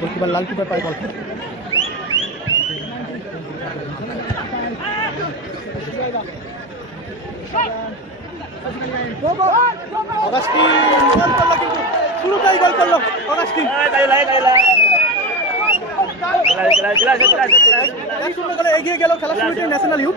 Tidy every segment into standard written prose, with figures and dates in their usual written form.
Goalkeeper লাল keeper পায় বল। Augustine গোল করলো, কিন্তু শুরুতেই গোল করলো অগাস্টিন। এগিয়ে গেল খেলা শুরুতে ন্যাশনাল ইউথ।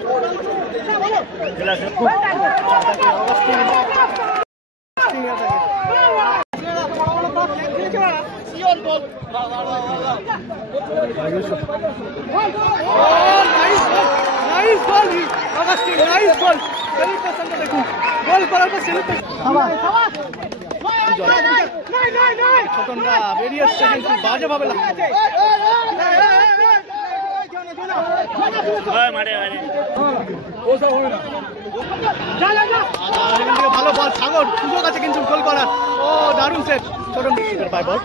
গোল করার পর ছোটনরা বেরিয়ে এসছে, কিন্তু বাজে ভাবে ভালো বল সাগর, সুযোগ আছে কিন্তু গোল করার। ও দারুণ সেট, ছোটন পায় বল,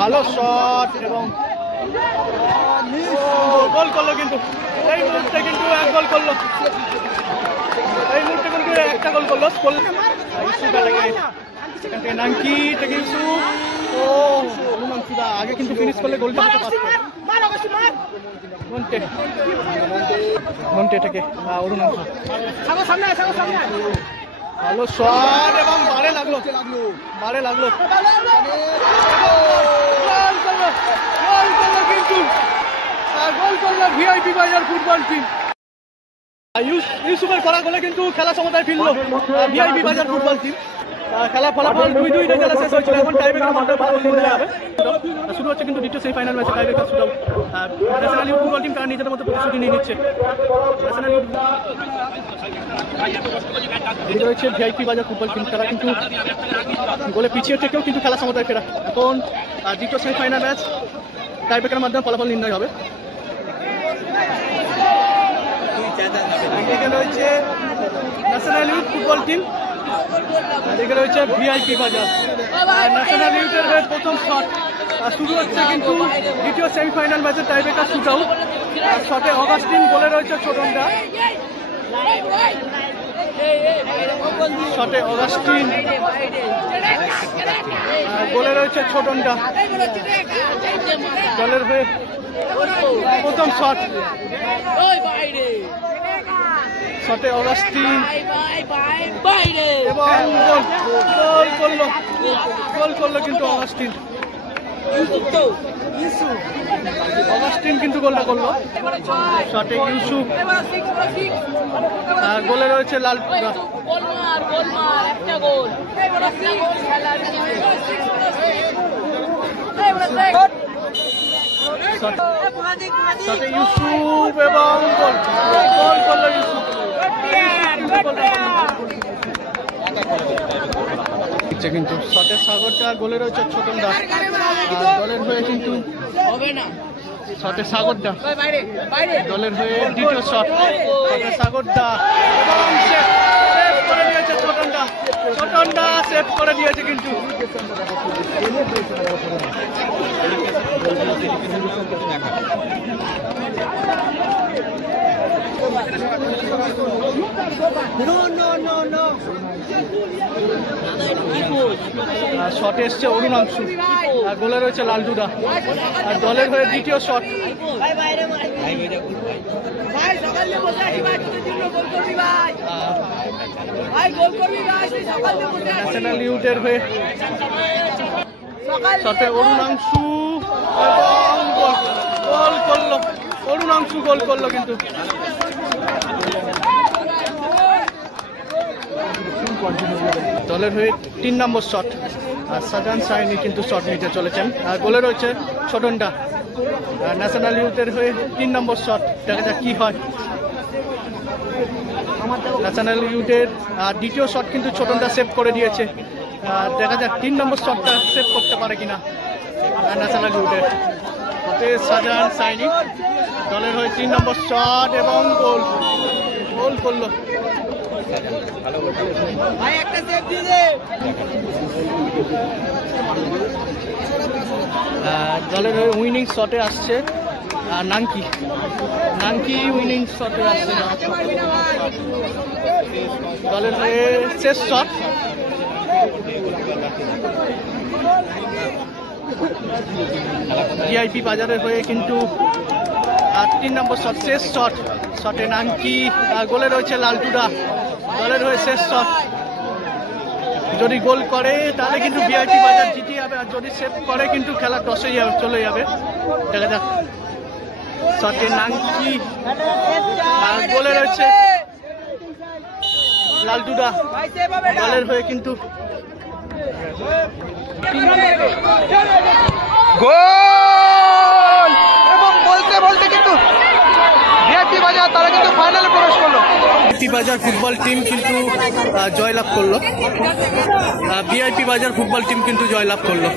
ভালো শট এবং গোল করলো। কিন্তু এই মুহূর্তে কিন্তু এক গোল করলো, এই মুহূর্তে কিন্তু একটা গোল করলো। নাঙ্কি থেকে ইউসুফ, ও অনুমানসুদা আগে কিন্তু ফিনিশ করলে গোলটা হতে পারত। মন্টে থেকে অরুণাংশু, ভালো শট এবং বারে লাগলো, বারে লাগলো। কিন্তু গোল করলো ভিআইপি বাজার ফুটবল টিম। ইউসুফের করা গোলে কিন্তু খেলা সমতায় ফিরল ভিআইপি বাজার ফুটবল টিম। খেলা ফলাফল 2-2 রেজাল্ট শেষ হয়েছিল। এখন টাইব্রেকার মাধ্যমে শুরু হচ্ছে কিন্তু দ্বিতীয় সেমিফাইনাল ম্যাচে tiebreaker shoot out. National youth football team তারা নিজেদের মতো প্রস্তুতি নিয়ে নিচ্ছে। ন্যাশনাল ইউথ রয়েছে ভিআইপি বাজার ফুটবল টিম, তারা কিন্তু গোলে পিছিয়ে থেকেও কিন্তু খেলা সমতায় ফেরা। এখন দ্বিতীয় সেমিফাইনাল ম্যাচ টাইব্রেকার মাধ্যমে ফলাফল নির্ণয় হবে। রয়েছে ন্যাশনাল ইউথ ফুটবল টিম, এদিকে রয়েছে ভিআইপি বাজার। ন্যাশনাল ইউথের হয়ে প্রথম শট শুরু হচ্ছে কিন্তু দ্বিতীয় সেমিফাইনাল ম্যাচের টাইব্রেকার শুট আউট। শটে অগাস্টিন, গোলে রয়েছে ছোটনটা। শটে অগাস্টিন, গোলে রয়েছে ছোটনটা। দলের হয়ে প্রথম শট, শটে অগাস্টিন এবং গোল করলো কিন্তু অগাস্টিন। অগাস্টিন কিন্তু গোলটা করলো। শটে ইউসুফ, গোলে রয়েছে লাল। শটে ইউসুফ এবং গোল করলো ইউসুফ। কিন্তু শটের সাগরটা, গোলে রয়েছে ছোটনদা। দলের হয়ে কিন্তু শটের সাগরটা, দলের হয়ে দ্বিতীয় শট, শটের সাগরটা এবং সেভ করে দিয়েছে ছোটনদা। ছোটনদা সেভ করে দিয়েছে কিন্তু। শটে এসছে অরুণাংশু, গোলে রয়েছে লালটুদা। আর দলের হয়ে দ্বিতীয় শট, ন্যাশনাল ইউথের হয়ে শটে অরুণাংশু এবং গোল করলো অরুণাংশু, গোল করলো কিন্তু। দলের হয়ে 3 নম্বর শট, আর সাজান সাইনি কিন্তু শট নিতে চলেছেন। আর গোলে রয়েছে ছোটনটা। ন্যাশনাল ইউথের হয়ে 3 নম্বর শট, দেখা যাক কি হয়। ন্যাশনাল ইউথের দ্বিতীয় শট কিন্তু ছোটনটা সেভ করে দিয়েছে। দেখা যাক 3 নম্বর শটটা সেভ করতে পারে কিনা ন্যাশনাল ইউথের। সাজান সাইনি, দলের হয়ে 3 নম্বর শট এবং গোল করলো। দলের হয়ে উইনিং শটে আসছে নাঙ্কি উইনিং শটে আসছে। দলের হয়ে শেষ শট, ভিআইপি বাজারের হয়ে কিন্তু 3 নম্বর শট, শেষ শট। শটে নাঙ্কি, গোলে রয়েছে লালটুদা, দলের হয়ে শেষ শট। যদি গোল করে তাহলে কিন্তু ভিআইপি বাজার জিতে যাবে, আর যদি সেভ করে কিন্তু খেলা টসে চলে যাবে। দেখা যাক। শটে নাঙ্কি, গোলে রয়েছে লালটুদা, দলের হয়ে কিন্তু গোল। এবং বলতে বলতে কিন্তু ভিআইপি বাজার তারা কিন্তু ফাইনালে প্রবেশ করলো। ভিআইপি বাজার ফুটবল টিম কিন্তু জয়লাভ করলো। ভিআইপি বাজার ফুটবল টিম কিন্তু জয়লাভ করলো।